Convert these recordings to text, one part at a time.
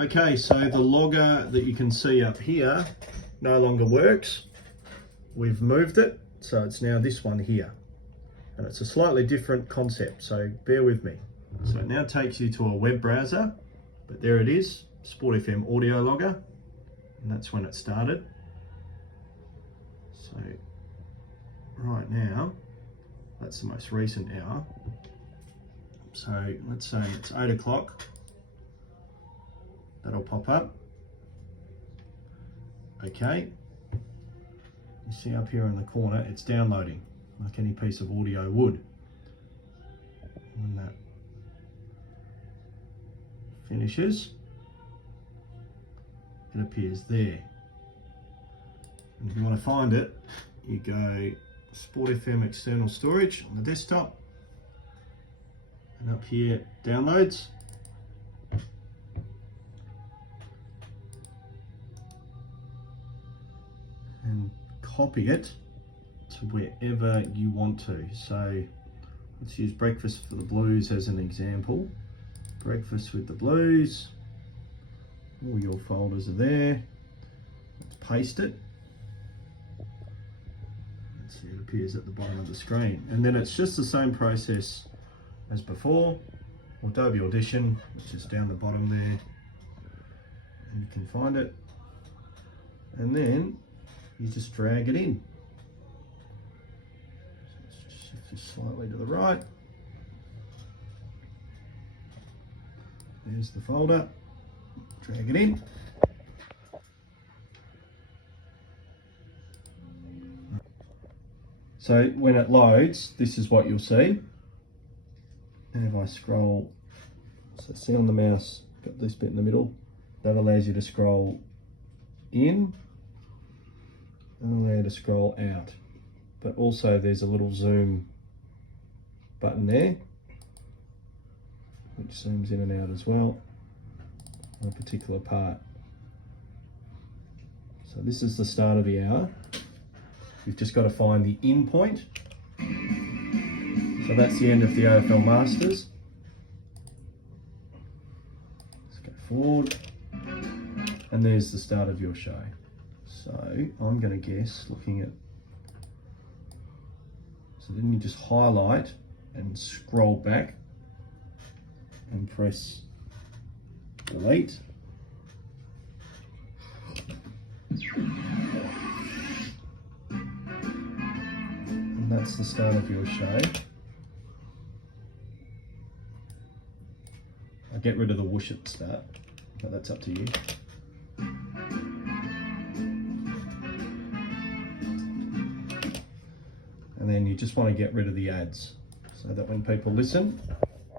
Okay, so the logger that you can see up here no longer works. We've moved it, so it's now this one here. And it's a slightly different concept, so bear with me. So it now takes you to a web browser, but there it is, Sport FM audio logger, and that's when it started. So right now, that's the most recent hour. So let's say it's 8 o'clock. That'll pop up. Okay. You see up here in the corner, it's downloading like any piece of audio would. When that finishes, it appears there. And if you want to find it, you go Sport FM external storage on the desktop, and up here, downloads. And copy it to wherever you want to. So let's use Breakfast for the Blues as an example. Breakfast with the Blues. All your folders are there. Let's paste it. Let's see, it appears at the bottom of the screen. And then it's just the same process as before. Adobe Audition, which is down the bottom there. And you can find it. And then you just drag it in. So let's just shift this slightly to the right. There's the folder. Drag it in. So when it loads, this is what you'll see. And if I scroll, so see on the mouse, got this bit in the middle, that allows you to scroll in and allow you to scroll out. But also there's a little zoom button there, which zooms in and out as well on a particular part. So this is the start of the hour. You've just got to find the in point. So that's the end of the AFL Masters. Let's go forward. And there's the start of your show. So I'm going to guess, looking at, so then you just highlight and scroll back and press delete. And that's the start of your show. I'll get rid of the whoosh at the start, but that's up to you. And then you just want to get rid of the ads, so that when people listen,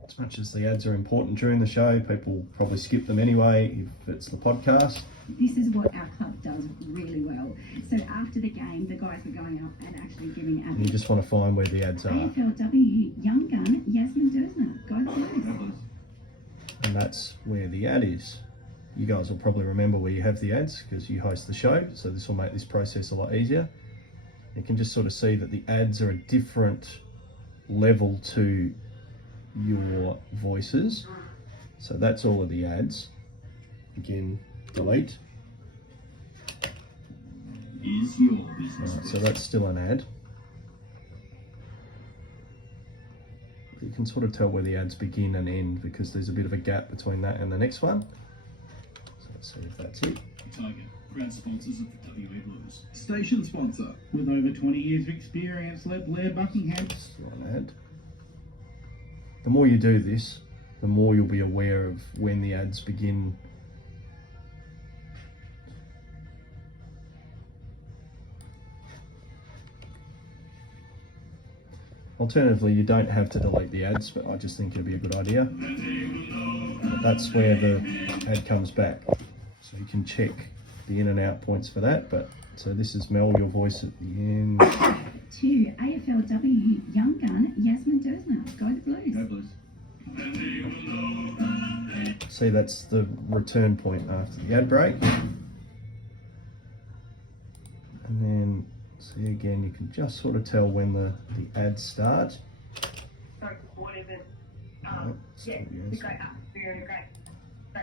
as much as the ads are important during the show, people probably skip them anyway if it's the podcast. This is what our club does really well. So after the game, the guys were going up and actually giving ads. You just want to find where the ads are. AFLW Young Gun Yasmin Dersner. Go the Blues. And that's where the ad is. You guys will probably remember where you have the ads because you host the show, so this will make this process a lot easier. You can just sort of see that the ads are a different level to your voices. So that's all of the ads. Again, delete. Is your business. Alright, so that's still an ad. You can sort of tell where the ads begin and end because there's a bit of a gap between that and the next one. So let's see if that's it. Tiger, proud sponsors of the WA Blues. Station sponsor with over 20 years of experience, led Blair Buckingham. Still an ad. The more you do this, the more you'll be aware of when the ads begin. Alternatively, you don't have to delete the ads, but I just think it'd be a good idea. But that's where the ad comes back. So you can check the in and out points for that. But so this is Mel, your voice at the end. To AFLW Young Gun Yasmin Dersner. Go the Blues. Go Blues. See, that's the return point after the ad break. And then, see again, you can just sort of tell when the ads start. Sorry, what is it? Right, Yeah, yes. the great, we're in a great. The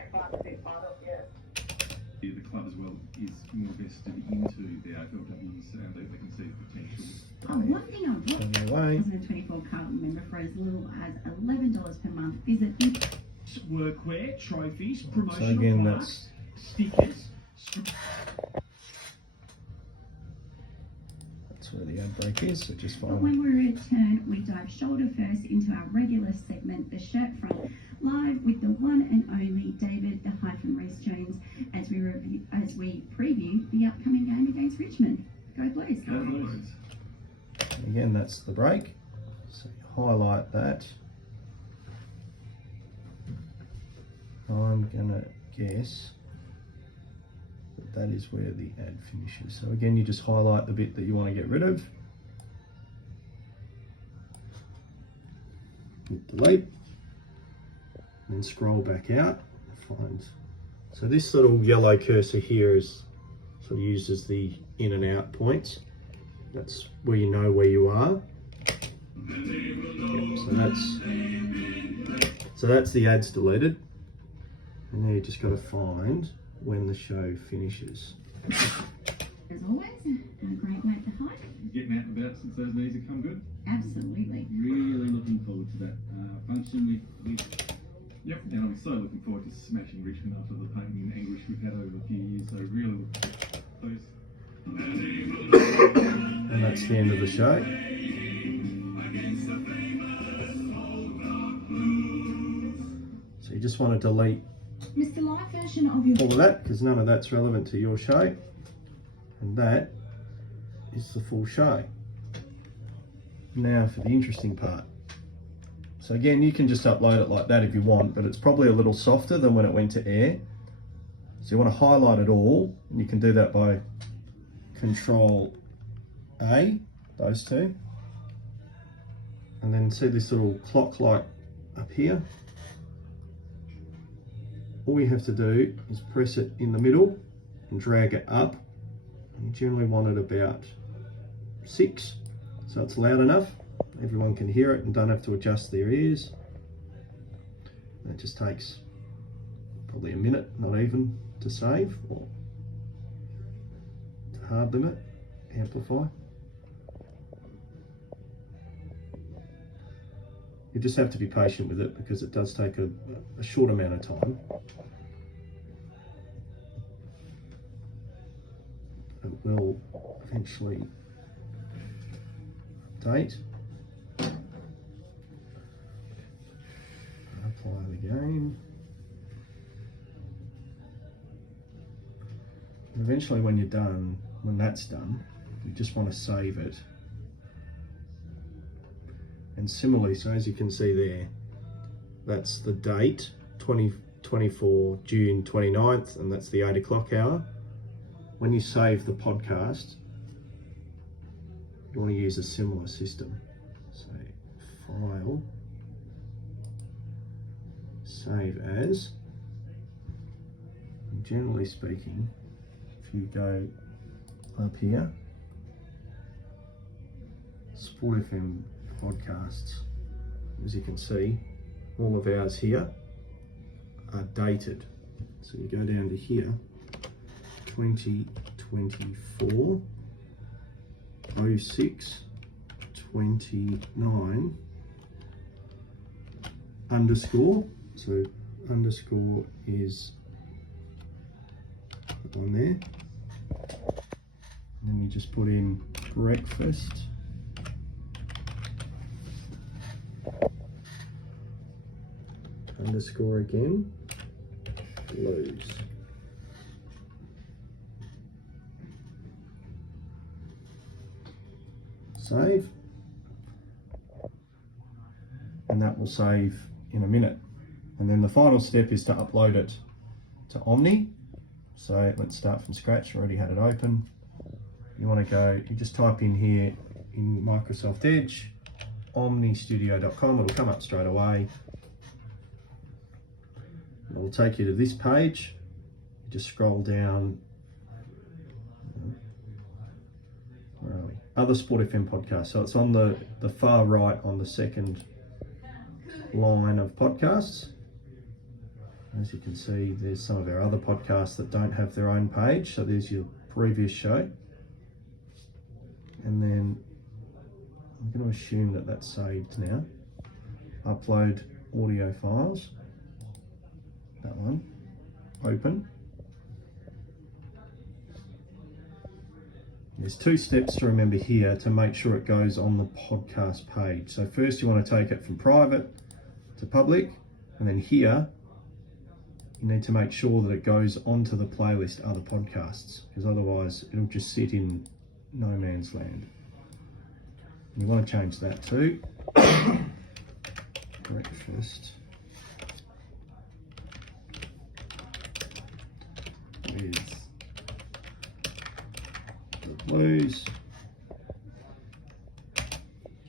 club as well is more vested into the AFLWs and they can see the potential. One thing I've got Turn away. 2024 Carlton member for as little as $11 per month. Visit Workwear, trophies, So promotional again, products, that's stickers. where the ad break is. So just But find. when we return, we dive shoulder first into our regular segment, the shirt front, live with the one and only David the Hyphen Reese Jones as we preview the upcoming game against Richmond. Go Blues! Go Blues. Again, that's the break. So you highlight that. I'm gonna guess that is where the ad finishes. So again, you just highlight the bit that you want to get rid of. Hit delete. And then scroll back out and find. So this little yellow cursor here is sort of used as the in and out points. That's where you know where you are. Yep, so that's the ads deleted. And now you just got to find when the show finishes. As always, a great way to hike. Getting out and about since those knees have come good. Absolutely. Really looking forward to that function with Yep, and I'm so looking forward to smashing Richmond after the pain and anguish we've had over a few years. So really look those. And that's the end of the show. So you just want to delete Mr. Live version of your all of that because none of that's relevant to your show. And that is the full show. Now for the interesting part. So again, you can just upload it like that if you want, but it's probably a little softer than when it went to air. So you want to highlight it all, and you can do that by Control A, those two. And then see this little clock light up here. All you have to do is press it in the middle and drag it up. And you generally want it about 6, so it's loud enough. Everyone can hear it and don't have to adjust their ears. That just takes probably a minute, not even, to save or to hard limit, amplify. You just have to be patient with it because it does take a short amount of time. It will eventually update. Apply the game. And eventually when you're done, when that's done, you just want to save it. And similarly, so as you can see there, that's the date, 24 June 29th, and that's the 8 o'clock hour. When you save the podcast, you want to use a similar system. So, File, Save As. And generally speaking, if you go up here, Sport FM podcasts, as you can see, all of ours here are dated. So you go down to here, 2024 06 29 underscore. So underscore is on there. And then you just put in breakfast. Underscore again, Blues. Save. And that will save in a minute. And then the final step is to upload it to Omni. So let's start from scratch. I already had it open. You want to go, you just type in here in Microsoft Edge, omnistudio.com. It'll come up straight away. It'll take you to this page. You just scroll down. Where are we? Other Sport FM podcasts. So it's on the far right on the second line of podcasts. As you can see, there's some of our other podcasts that don't have their own page. So there's your previous show. And then I'm going to assume that that's saved now. Upload audio files. That one. Open. There's 2 steps to remember here to make sure it goes on the podcast page. So first you want to take it from private to public, and then here you need to make sure that it goes onto the playlist other podcasts, because otherwise it'll just sit in no man's land. And you want to change that to breakfast with the Blues,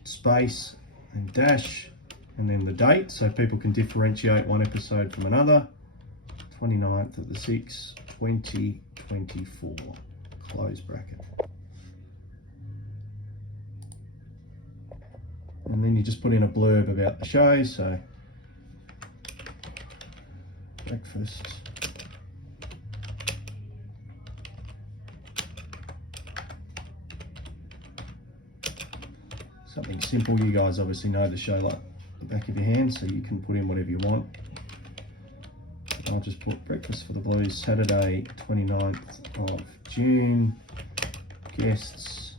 space and dash, and then the date so people can differentiate one episode from another. 29th of the 6th, 2024, close bracket. And then you just put in a blurb about the show, so breakfast something simple. You guys obviously know the show like the back of your hand, so you can put in whatever you want. I'll just put Breakfast for the Blues, Saturday 29th of June. Guests,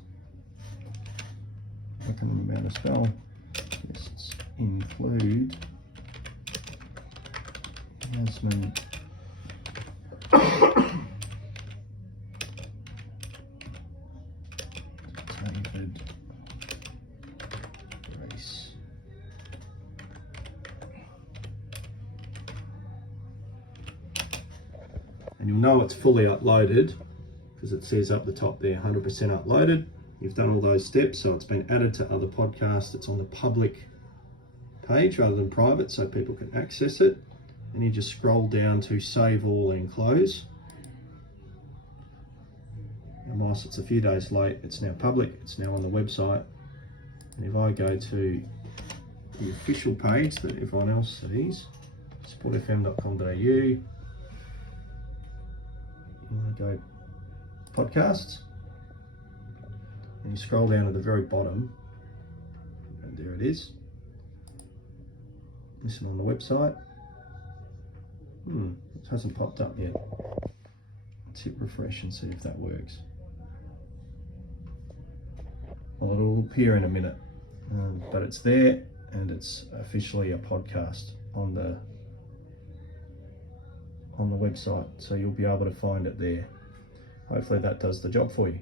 I can remember how to spell. Guests include Yasmin David Grace. And you'll know it's fully uploaded because it says up the top there 100% uploaded. You've done all those steps, so it's been added to other podcasts. It's on the public page rather than private, so people can access it. And you just scroll down to save all and close. And whilst it's a few days late, it's now public, it's now on the website. And if I go to the official page that everyone else sees, sportfm.com.au, go podcasts, and you scroll down to the very bottom, and there it is. Listen on the website. It hasn't popped up yet. Let's hit refresh and see if that works. Well, it'll appear in a minute, but it's there, and it's officially a podcast on the website, so you'll be able to find it there. Hopefully that does the job for you.